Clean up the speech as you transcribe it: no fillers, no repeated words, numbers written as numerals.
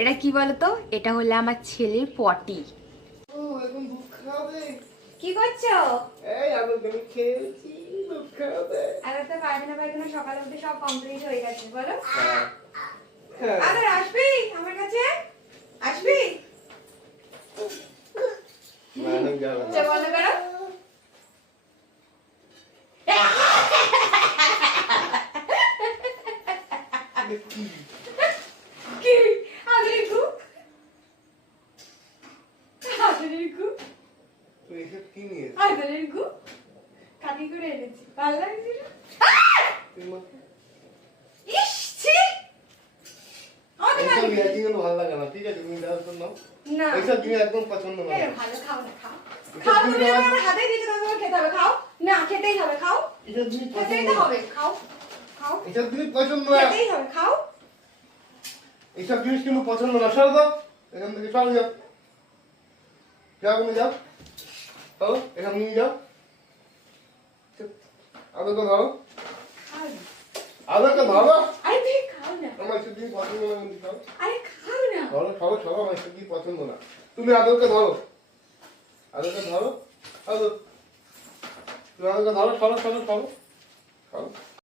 এটা কি বলতো, এটা হলো আমার ছেলের পটি। ও এখন দুধ খাবে? কি করছো? এই আমি খেয়েছি, দুধ খাবে। আর তো পায়খানা পায়খানা সকালে উঠে সব কমপ্লিট হয়ে গেছে, বলো। হ্যাঁ। আরে আসবি আমার কাছে, আসবি? না, আমি যাবো না। চল বন্ধ করো। কি আদরে গু, আদরে গু, তুই এসব কি নিয়েছিস? আদরে গু কাটি করে এনেছি, ভালো লাগছে না? তুই মাকে ইস ছি, আমাকে এইসব মারবি? ইয়ার্কিগুলো ভালো লাগে না, ঠিক আছে? তুমি যাও তো নাও। না, এইসব জিনিস একদম পছন্দ না। এই ভালো খাও না, খাও খাও, তুমি আমার হাতে দিয়েছো, তোমাকে খেতে হবে, খাও না, খেতেই হবে, খাও এইসব জিনিস খেতেই পছন্দ তো না। হবে, খাও খাও এইসব জিনিস পছন্দ না। খেতেই হবে, খাও। এইসব জিনিস কিন্তু পছন্দ না। সর দাও এখান থেকে, সর যাও। যাও, তুমি যাও। চলো, এখান নিয়ে যাও। আদরকে ধরো, খাও না। আদরকে ধরো। আরে তুমি খাও না, আমার এসব জিনিস পছন্দ না কিন্তু, সরো। আরে খাও না। ধরো, সরো, সরো, আমার এসব জিনিস পছন্দ না। তুমি আদরকে ধরো, আদরকে ধরো, আদর। তুমি আদরকে ধরো, সরো, সরো, সরো, সরো।